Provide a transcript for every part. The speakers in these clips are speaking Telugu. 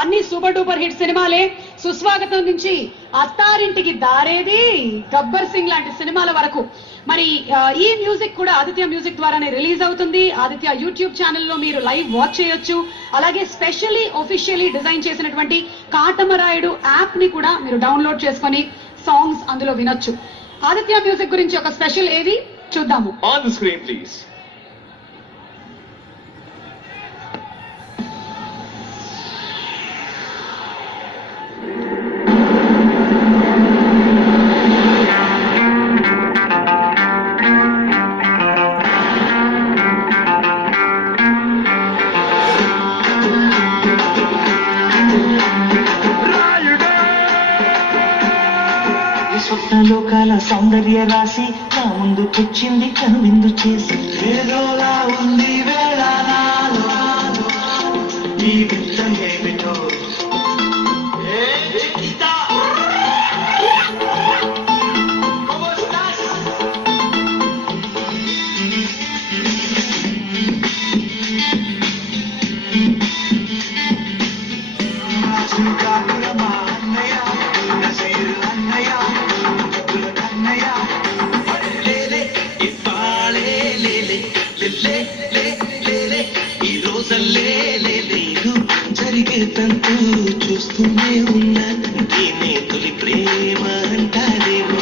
అన్ని సూపర్ డూపర్ హిట్ సినిమాలే. సుస్వాగతం నుంచి అత్తారింటికి దారేది, గబ్బర్ సింగ్ లాంటి సినిమాల వరకు మరి ఈ మ్యూజిక్ కూడా ఆదిత్య మ్యూజిక్ ద్వారానే రిలీజ్ అవుతుంది. ఆదిత్య యూట్యూబ్ ఛానల్లో మీరు లైవ్ వాచ్ చేయొచ్చు. అలాగే స్పెషల్లీ ఒఫిషియల్లీ డిజైన్ చేసినటువంటి కాటమరాయుడు యాప్ ని కూడా మీరు డౌన్లోడ్ చేసుకొని సాంగ్స్ అందులో వినొచ్చు. ఆదిత్య మ్యూజిక్ గురించి ఒక స్పెషల్ ఏవి చూద్దాము. On the screen please. స్వప్నలోకాల సౌందర్య రాశి నా ముందుకొచ్చింది కనువిందు చేసి ఏదోలా ఉంది వేళ నాలో ఈ వింతం ఏమిటో జరిగేదంటూ చూస్తూనే ఉన్నా దీనే తొలి ప్రేమ అంటారేమో.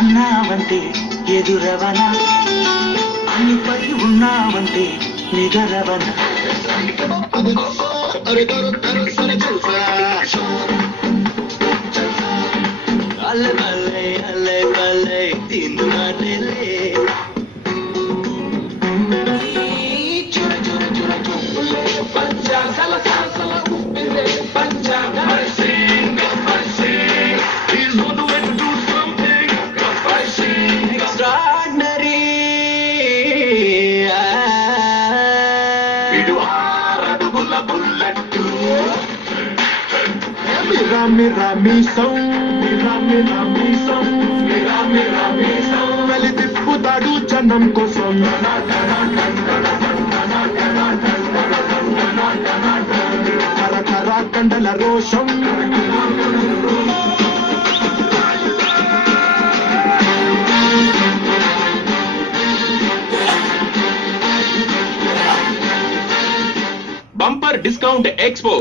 అన్నావంటే ఎదురవనా, అన్నిపై ఉన్నావంటే నిగరవనా. అల్లె బల్లె అల్లె బల్లె తిందు మాటలే వెలి తిప్పుతాడు జనం కోసం కరకర కండల రోషం బంపర్ డిస్కౌంట్ ఎక్స్పో